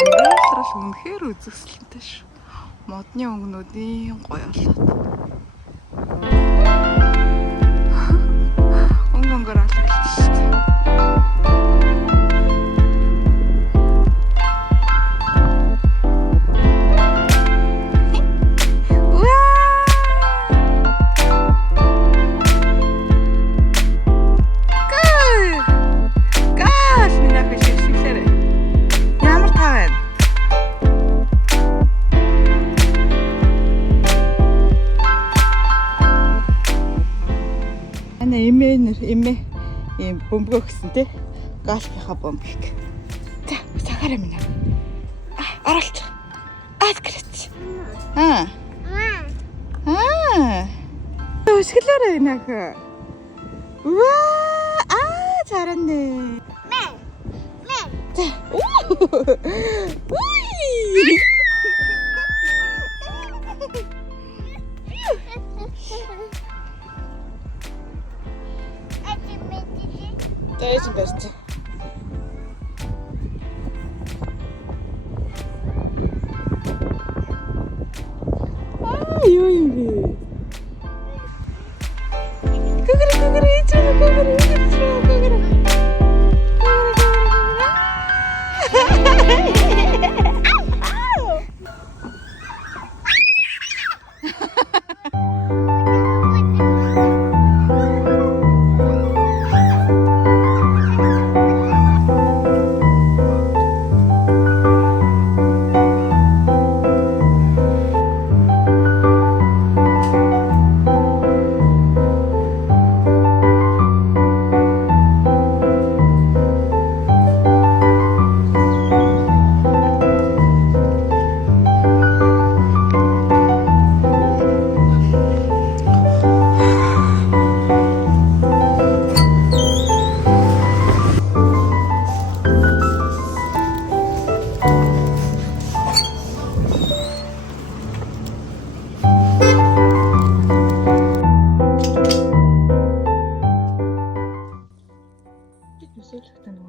Амралрал үнэхээр үзэсгэлэнтэй шүү. Модны өнгнүүдийн гоё болоод. Өнгөөр алгалж шүү дээ. Эмээ ийм бөмбөгөө гэсэн те гаалхийнхаа бөмбөг. За сахараа минь. Оролч. Крэч. Өсгөлөөрэй нах. 잘했네. 자. Дайсан барьчих. Юу юм бэ? Гүгэр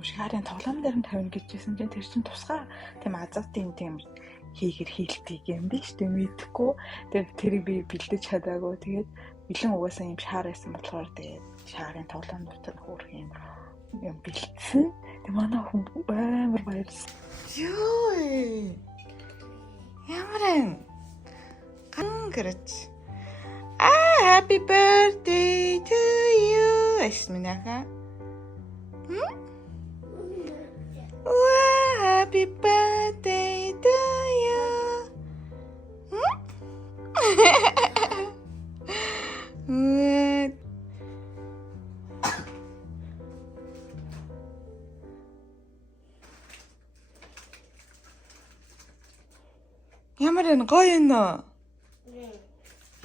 шарын тоглоом дээр нь тавина гэжсэн чинь тэр чинь тусгай тийм азотын тийм хийлтийг юм биш үү мэдхгүй. Тэгээд тэрийг би бэлдэж чадаагүй. Тэгээд бэлэн угаасаа юм шаар байсан болохоор тэгээд шарын тоглоом дотор хөөх юм бэлдсэн. Тэгээд манай хүн амар баярлсан. Юу ямар гангэрч happy birthday to you. Эсминаха. Happy birthday to you. Ямар энэ гоё нэ?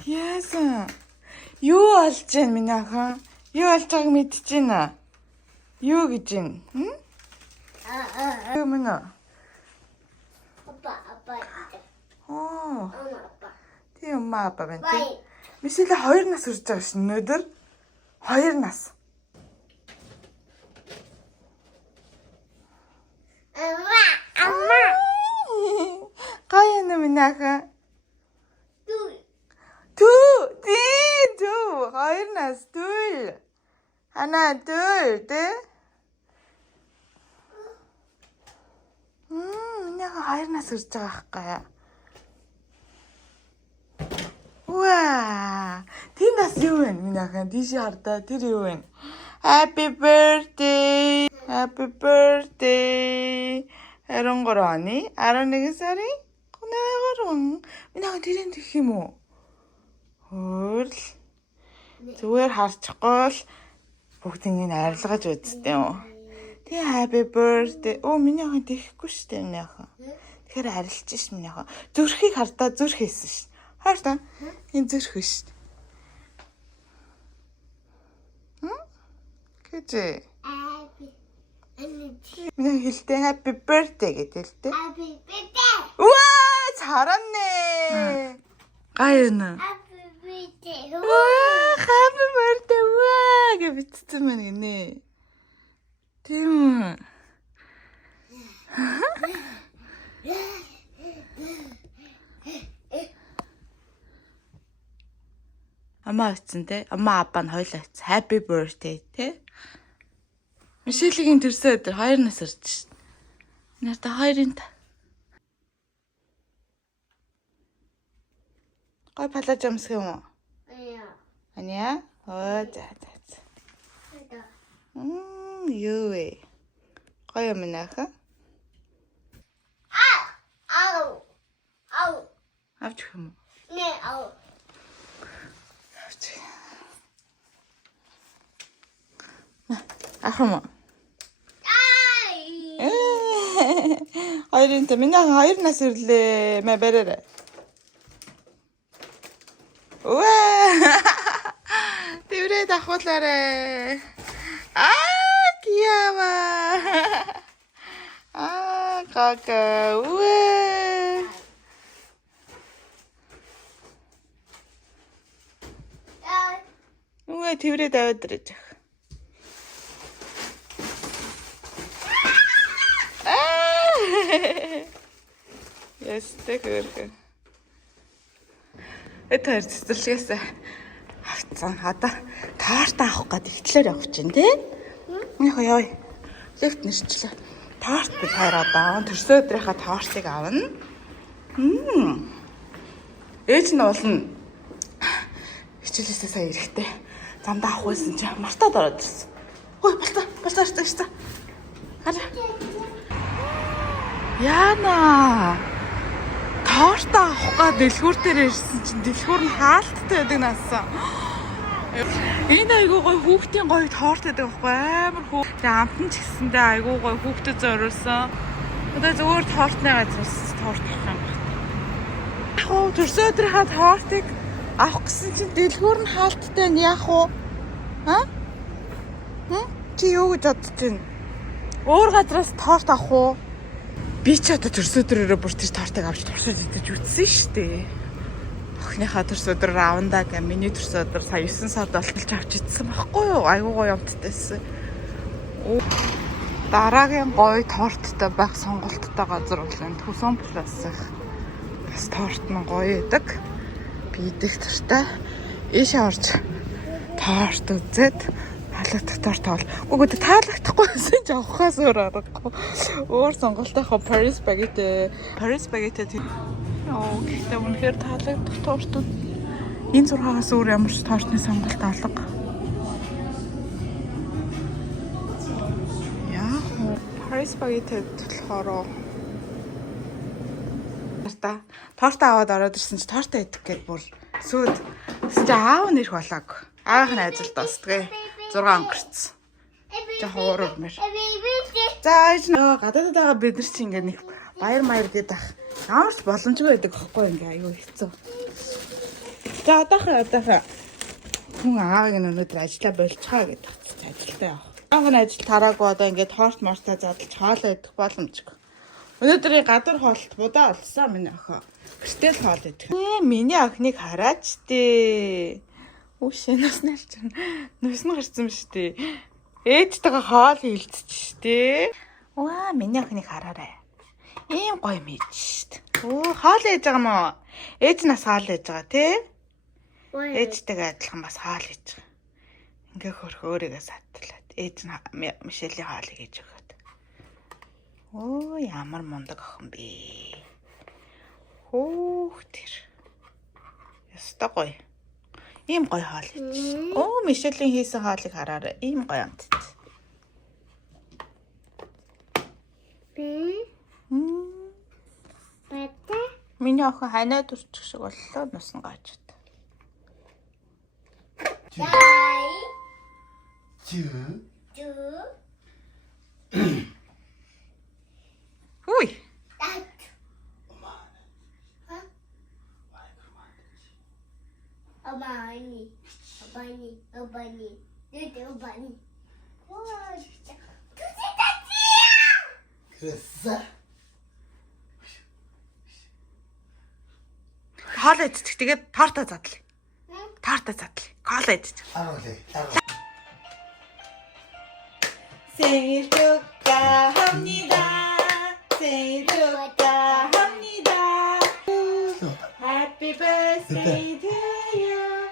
Яасан. Юу олж जैन минийхан? Юу олж байгааг мэдчихээн. Юу гэж юм? Юу мэнэ? Апа. Апа. Тийм апа байна. Мишель 2 нас хүрч байгаа шин өнөөдөр. 2 нас. Амма. Гоё нэ минийхан. Two. 2 нас 둘. 하나 둘. Минийхан 2 нас хүрч байгаа байхгүй. Ваа. Тэр нас юу вэ минийхан? Дишээ хардаа тэр юу вэ? Happy birthday. 23 оны 11 сарын 3. Минийхан тэрэн дэх юм уу? Хөрл. Зүгээр харчихгүй л бүгдийг арилгаж үзтээ юм. Тэ happy birthday. Минийхан тэхгүй шүү дээ минийхан. Тэгэхээр арилж ш минийхан. Зүрхийг хардаа зүрх хийсэн ш. Хаар та. Энэ зүрх ш. Гэж. Минийхан хэлтэй happy birthday гэдэг л дээ. Happy birthday. Ваа, 잘했네. 가연아. Happy birthday. Happy birthday. 와, 이게 미쳤지만 이네. 대문. Ама очсон те. Ама апа нь хоёлаа очсон. Happy birthday те. Мишелийн төрсөн өдөр 2 нас орж шин. Нарта 2-ын та. Гой палаж амсах юм уу? Аниа. Оо за. Юу вэ? Гой юм нааха. Ау. Авч юм уу? Не, ау. Авч. Ах юм уу? Хоёрын та миний 2 нас ирлээ. Мэ бэрэрэ. Уаа! Тэврээ дахуулаарэ. Киява. Кака. Уаа! Уаа тэврээ даваад ирэж. Ястэй хөргө. Это цэцэрлэгээс авцсан. Одоо торт авах гээд ихтлээр явж чинь тий. Яа. Лефт нэрчлээ. Торт бид хоёр одоо төрсөн өдрийнхаа тортыг авна. Ээж нь болно. Хичээлээсээ сая ирэхтэй. Замдаа авах байсан чи мартаад ороод ирсэн. Хөөе болтоо штэ. Хараа. Яна. Торт авах гээд дэлгүүр дээр ирсэн чинь дэлгүүр нь хаалттай байдаг наасан. Энэ айгуу гой хүүхдийн гоё торт байдаг байхгүй амар хөө. Тэгээ амтан ч гэсэндээ айгуу гой хүүхдэд зориулсан. Одоо зөвхөн тортны газраас торт авах юм байна. Яг уу төрсөн өдрийнхаа тортыг авах гэсэн чинь дэлгүүр нь хаалттай нь яах вэ? Чи юу гэж бодож байна? Өөр газраас торт авах уу? Би ч одоо төрсөн өдрөөрөө бүр тэр тортыг авч туршиж идэж үтсэн шүү дээ. Охиныхаа төрсөн өдөр раавндаа гэ миний төрсөн өдөр сая 9 сард болтолж авч идсэн байхгүй юу? Айгуу гоё юмтайсэн. Дараагийн гоё торттой байх сонголттой газар бол энэ Төсөн плюс их. Бас торт нь гоё идэг. Би идэх төртэй. Ийшээ орж торт үзээд таалагдах торт бол. Үгүй таалагдахгүй байсан ч авахаас өөр аргагүй. Өөр сонголттой хаа Paris Baguette. Оо гэхдээ үнэхээр таалагдах тортууд энэ 6-аас өөр ямар ч тортны сонголт алга. Яа, Paris Baguette болохоор торт аваад ороод ирсэн чи торт идэх гээд бүр сүйд аав нэрх болоог. Аавын ажил дуустгээ. 6 өнгөрцөн. Жохоо уурмэр. За ээж гадаадад байгаа бид нар чи ингээ нэг баяр маяр гэдэг ах. Ямар ч боломжгүй байдаг байхгүй ингээ аюу хэцүү. За одоохоо хүн аавыг өнөөдөр ажиллаа болчихоо гэдэг ажилтаа явах. Аавын ажил тараагүй одоо ингээ торт мортаа задлж хоолоо идэх боломжгүй. Өнөөдрийн гадар хоолт будаа олсон миний охин. Гэртэл хоол идэх. Миний охиныг хараач дээ. Үгүй наснал чинь нүс нь гарсан шүү дээ. Ээжтэйгээ хоол хилцэж штэ. Ваа миний охиныг хараарай. Ийм гоё мэд штэ. Оо хоол ээж байгаа мó. Ээж нас хоол ээж байгаа тий. Ээжтэйгээ адилхан бас хоол ээж байгаа. Ингээ хөрх өөрийгөө сатлаад. Ээж нь Мишелийн хоолыг ээж өгöd. Оо ямар мундаг охин бэ. Хөөх тэр. Яста гоё. Ийм гоё хоол ээж. Оо Мишелийн хийсэн хоолыг хараарай. Ийм гоё амт. Бата. Миний охин ханаа дурчих шиг боллоо нусан gaajд. Дай. Чүү. Үй. Обани. Дээд обани. Краса. Хоол идчих. Тэгээд тортоо задлаа. Тортоо задлаа. Кола идчих. Аргалээ. 생일 축하합니다. birthday 축하합니다. Happy birthday to you.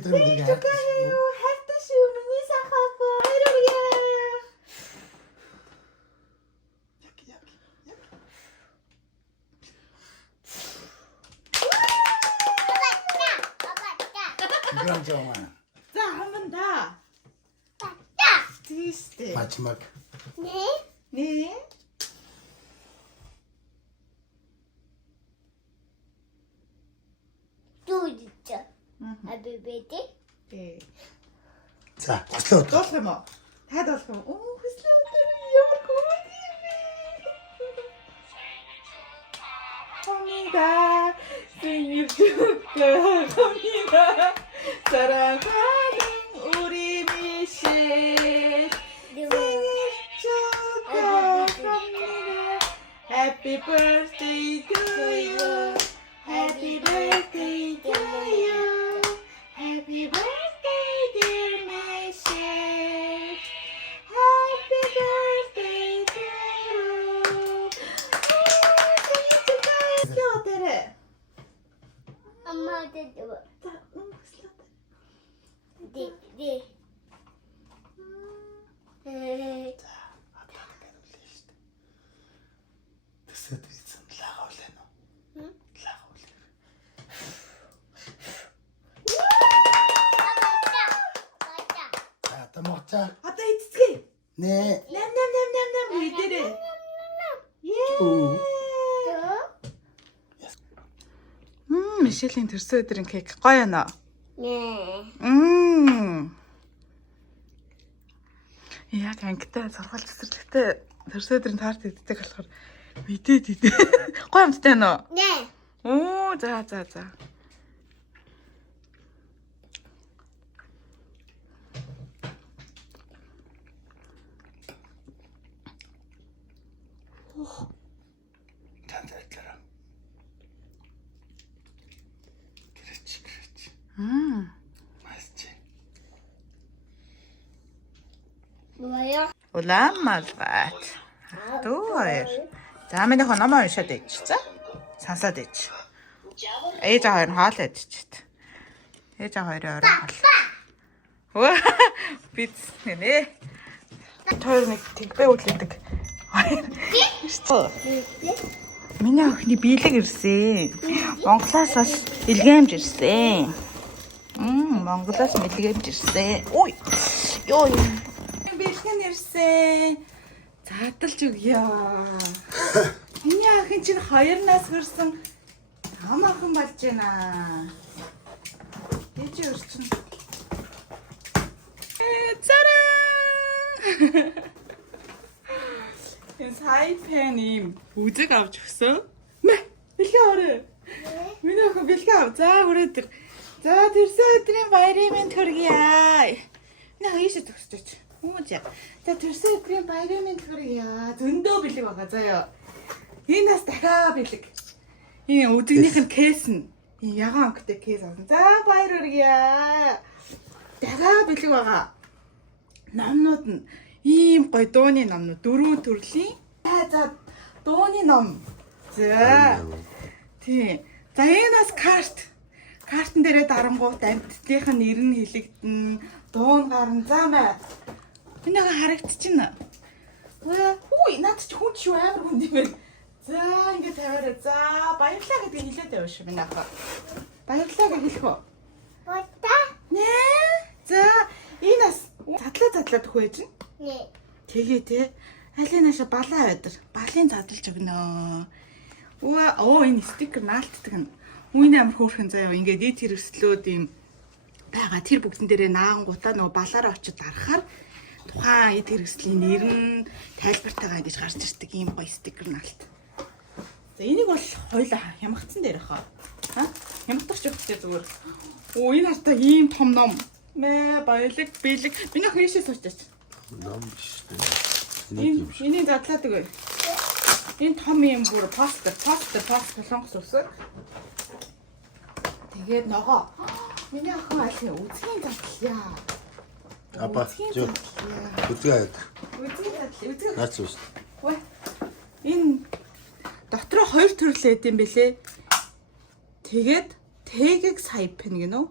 생일 축하해요. 핫도시 우민이 사하고 하루야. 이건 정말 자, 한 번 더. 트위스트. 마지막. 네. 또 있죠. 아베베데. 네. 자, 고슬 Дуусах юм уу? Та дуусах юм. Оо, хүслээ өдөр ямар гоё юм бэ? 감사합니다. 생일 축하합니다. 사랑하는 우리 미씨. 생일 축하합니다. Happy birthday to you. Happy birthday to you. Happy birthday, dear Mrs. Happy birthday to you. 생일 축하해. 어때래? 엄마한테 줘. 자, 네. Тэсэд ийсэн лагаулаа нөө. Лагаулаа. За, та 먹자. Одоо эцгээ. 네. Ням үдэрэ. Мишелийн төрсөн өдрийн кек гоё нөө. Яг ангитай сургууль цэцэрлэгтэй төрсөн өдрийн тарт иддэг болохоор мэдээд идэ. Гоё амттай нөө. Оо, за. 잔잘처럼. 그렇지. 맛있지? 뭐요? Улаан малбат. Туур. За минийх номоо уншаад ич. За. Сансаад ич. Ээж хоёр нь хоол идчихэд. Ээж хоёрын орой хоол. Биз нэ. Тэр нэг тэгбэ үлээдэг. Миний охины биелэг ирсэн. Монголоос бас илгээмж ирсэн. Монголоос илгээмж ирсэн. Ой. Ёо. Бэлхэн ирсэн. Зааталж өгье. Миний охин чинь 2 нас хүрсэн. Том охин болж байна. Ээж өрчин. Цараа. Энэ сайфэн юм үзэг авч өгсөн. Мэ, бэлгээ орой. Миний охин бэлгээ ав. За өрөөдөр. За тэрсэн өдрийн баярын мэнд хүргье. Наа ийшээ төгсөж. Үгүй. За тэрсэн өдрийн баярын мэнд хүргье. Зөндөө бэлэг байгаа заяа. Энэ нас дахиад бэлэг. Энэ өдгөнийх нь кейс нь. Энэ ягаан өнгөтэй кейс авсан. За баяр хүргье. Дахиад бэлэг байгаа. Номнууд нь ийм гоё дууны номнууд 4 төрлийн. За дууны ном. За. Тий. За энэ бас картн дээрээ дарангуут амьтдынх нь нэр нь хэлэгдэн, дуун гарна. За мэ. Энийг харагдчихна. Хүй над чи хүн шүү амар хүн юм байна. За ингэ тавиараа. За баярлалаа гэдгийг хэлээд яваа шүү минь ахаа. Баярлалаа гэж хэлэх үү? Нэ. За энэ бас задлаа төхөөж нь. Тэгээ те. Алин наша балаа өдөр. Балын задлж өгнө. Оо энэ стикер наалтдаг нь. Үүний амар хөөрхөн заяа. Ингээд эд хэрэгслүүд юм байгаа. Тэр бүгдэн дээрээ наангуудаа нөгөө балаараа очиж дарахаар тухайн эд хэрэгслийн нэр нь тайлбартайгаа ингэж гарч ирдэг ийм гоё стикер наалт. За энийг бол хоёлаа ямагцсан дээр хаа. Ямагтагч явахтай зүгээр. Оо энэ хартаа ийм том ном. Мэ баялаг бэлэг. Миний охин ийшээ суучаач. Ном биш үү? Энийг задлаад өгөө. Энэ том юм бүр постэр солонгос үсэг. Тэгээд ногоо. Миний охин аль үзгийн задлаа. Апа. Жоо. Үзгээд. Үзгийн Наач үст. Ой. Энэ дотроо 2 төрөл эд юм бэлээ. Тэгээд тэгийг сайпен гинөө.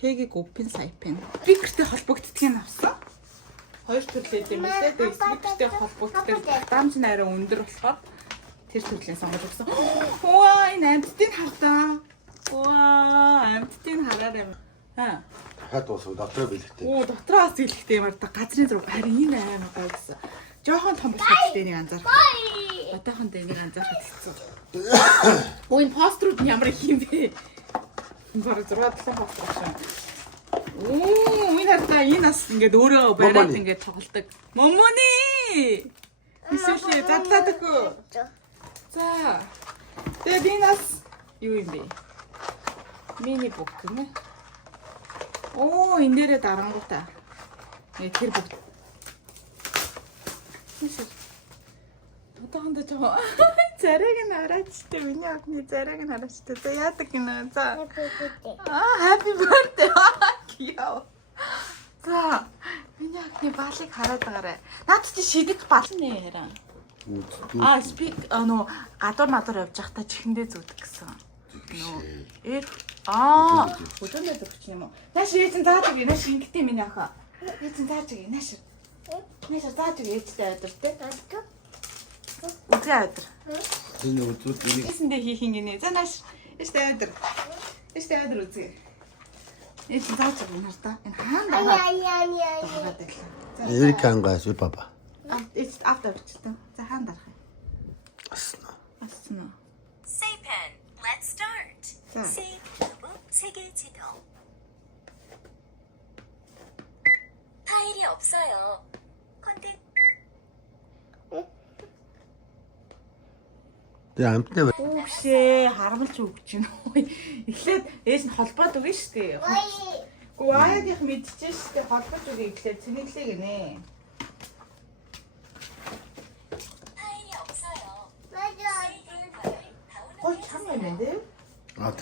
Тэгийг open сайпен. Спикертэй холбогддгийг авсан. 2 төрөл эд юм бэлээ. Тэгээд спикертэй холбогддог. Дамж нь арай өндөр болохоор тэр төрлийн сонгож өгсөн. Ваа, энэ амттыг хардаа. Ваа, амттыг хараарай. Хат уусаа дотроо бэлгтэй. Оо, дотроос илэхтэй юм арда газрын зураг харин энэ аймаг гоё гэсэн. Жохон том бэлгтэй нэг анзаарах. Одоохон дээр нэг анзаарах гэсэн. Оо, энэ пострууд нь ямар их юм бэ? Энэ бараг 6-7 постер шээ. Оо, энэ арда энэ нас ингээд өөрөө бариад ингээд тоглолдог. Момони! Эсвэл задлаад өгөө. За. Тэгээд энэ нас юу юм бэ? Мини бук юм ээ. Оо, энэ дээрээ дарангуудаа. Тэр бүгд. Тотоонд жоо. Зарэг нь араачтай, миний охины зарэг нь араачтай. За яадаг гинэ. За. Happy birthday. Яа. За. Миний охины баалыг хараад байгаарай. Наад чи шидэх бал нэ хараа. Спик гадуур мадуур явж байхдаа чихэндээ зүүдэг гэсэн. Өдөөндөө зөгч юм уу? Нааш ээжэн зааж өгье. Нааш ингэтэй миний охин. Ээжэн зааж өгье. Нааш. Нааш зааж өгье ээжтэй өдөр те. Үзээ өдөр. Энэ өдрүүд энийг Эсэндээ хийх ингэнэ. За нааш. Ээжтэй өдөр. Ээжтэй өдөр үзье. Ээжэн зааж өгье нарта. Энэ хаана даа. Эрикангаас үе папа. After бичсэн. За хаана дарах юм? Аснаа. Say pen. Let's start. 자. Say 세계 지도. 파일이 없어요. 컨텐츠 Тэ амтнаа Үгшээ харамлж өгч байна. Эхлээд ээж нь холбоод өгнө шүү дээ. Гэхдээ аяадих мэдчихэж шүү дээ. Холбож өгье эхлээд цэнэглээ гинэ. 파일이 없어요. 맞아. 세이블 파일 다운로드. Гол чам юм байна дээ. аад.